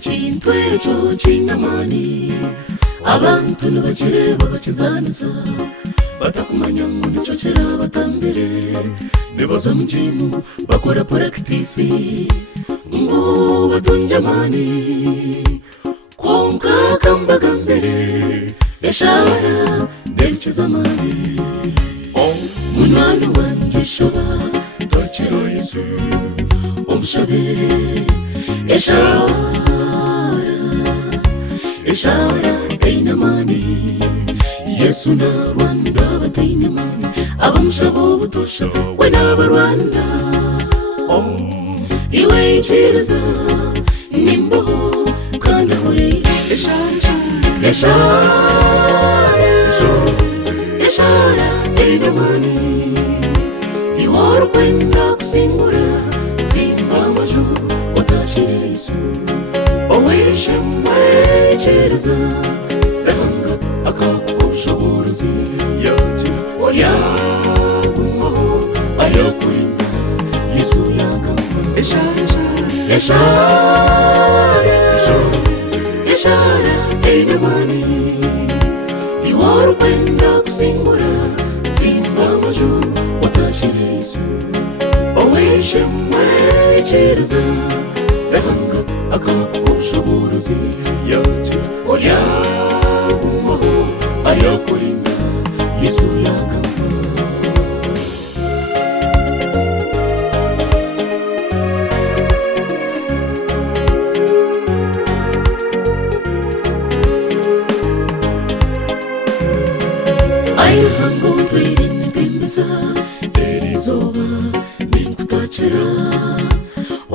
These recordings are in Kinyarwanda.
ekintu ekyo kinamani abantu nibakireba bakizaniza batakumanya ngo nicyo kirabatambire nibaza mu jimu bakora practice ngo batunge amani konka kambaga mbere eshara ndekizamani munwana wanje shaba takira Yesu omushabe eshara einamani Yesu na Rwanda bateinamani abamushabo butosha we n'abarwanda iwe ikiriza nimboho kandi ahore eshara einamani iworo kwenda kusingura zimba amajuru watashire Yesu oweshemwe ikiriza ranga akakubushobozi yagira oyagumaho ayakurinda Yesu yagamba eshara einamani iworo kwenda kusingura zimba amajuru watashire Yesu oweshemwe ikiriza ranga akakubushobozi yagira oyagumaho ayakurinda Yesu yagamba ayihango twirinde mpimbiza erizoba ninkutakira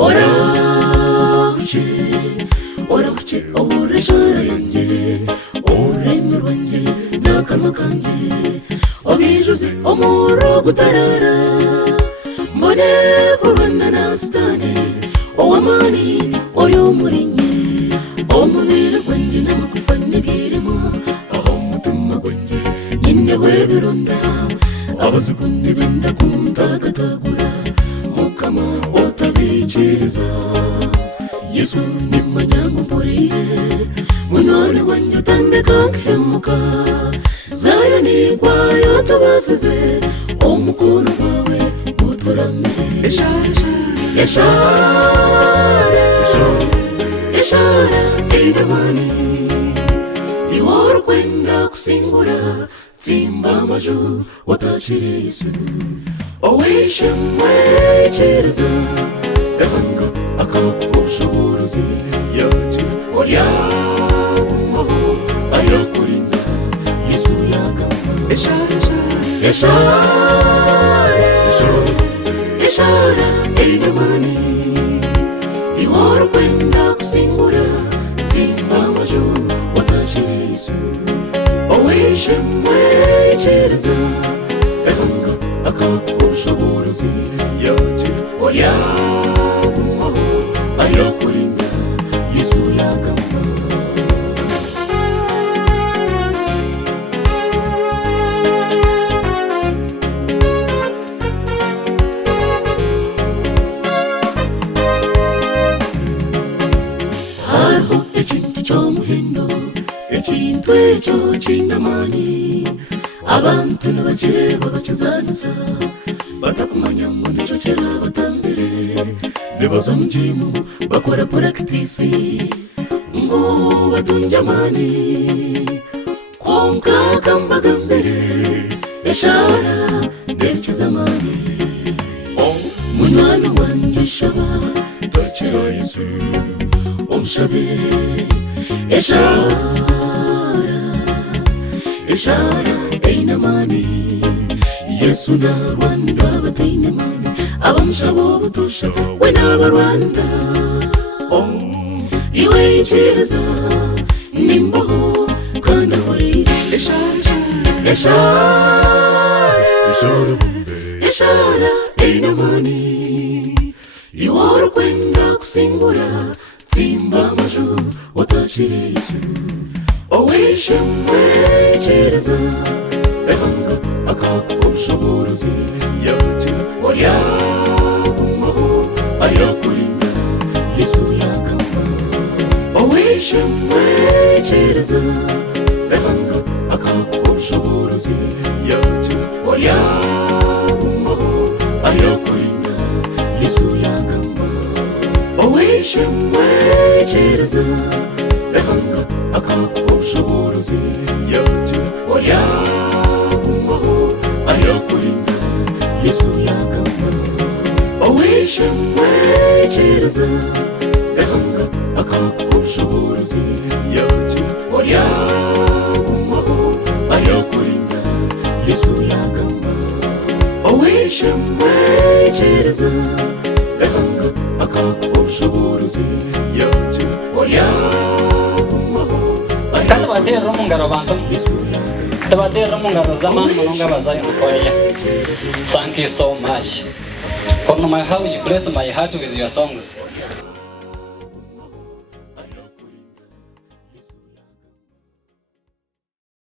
orahuce oreshara yanjye ururimi rwanjye n'akanwa kanjye obijuze omuro gutarara mbone kurwana na Satani owamani ori umurinye omubiri gwanjye n'amagufa n'ibirimo aho umutima gwanjye nyine webironda abazukundi benda kundagatagura mukama otabikiriza Yesu nimanya mpurire munone wanje utandeka nkemuka zayo ni kwayo tubasize omukono wawe guturame eshara einamani iworo kwenda kusingura zimba amajuru watashire Yesu oweshemwe ikiriza ranga akakubushobozi yagira oyagumaho ayakurinda Yesu yagamba eshara einamani iworo kwenda kusingura zimba amajuru watashire Yesu oweshemwe ikiriza ranga akakubushobozi yagira oyagumaho ayakurinda Yesu yagamba hariho ekintu ky'omuhindo ekintu ekyo kinamani abantu nibakireba bakizaniza batakumanya ngo nicyo kirabatambire nibaza mu jimu bakora practice ngo batunge amani konka kambaga mbere eshara ndekizamani munwana wanje shaba takira Yesu omushabe eshara einamani Yesu na Rwanda bateinamani abamushabo butosha we n'abarwanda iwe ikiriza nimboho kandi ahore eshara einamani iworo kwenda kusingura zimba amajuru watashire Yesu oweshemwe ikiriza ranga akakubushobozi yagira oyagumaho ayakurinda Yesu yagamba owishimwechereza ehanga akakuha ubushobozi yagira wayabumaho ayakurinda Yesu yagamba owishimwechereza ehanga akakuha ubushobozi yagira wayabumaho ayakurinda Yesu yagamba owishimwechereza ehanga akakuha ubushobozi yagira wayabumaho ayakurinda Yesu yagamba owishimwechereza ehanga akakuha ubushobozi yagira wayabumaho kandi batera mu ngaro abantu tabatera mu ngaro z'abantu munonga bazaye mukoya. Thank you so much. Kono, how you bless my heart with your songs.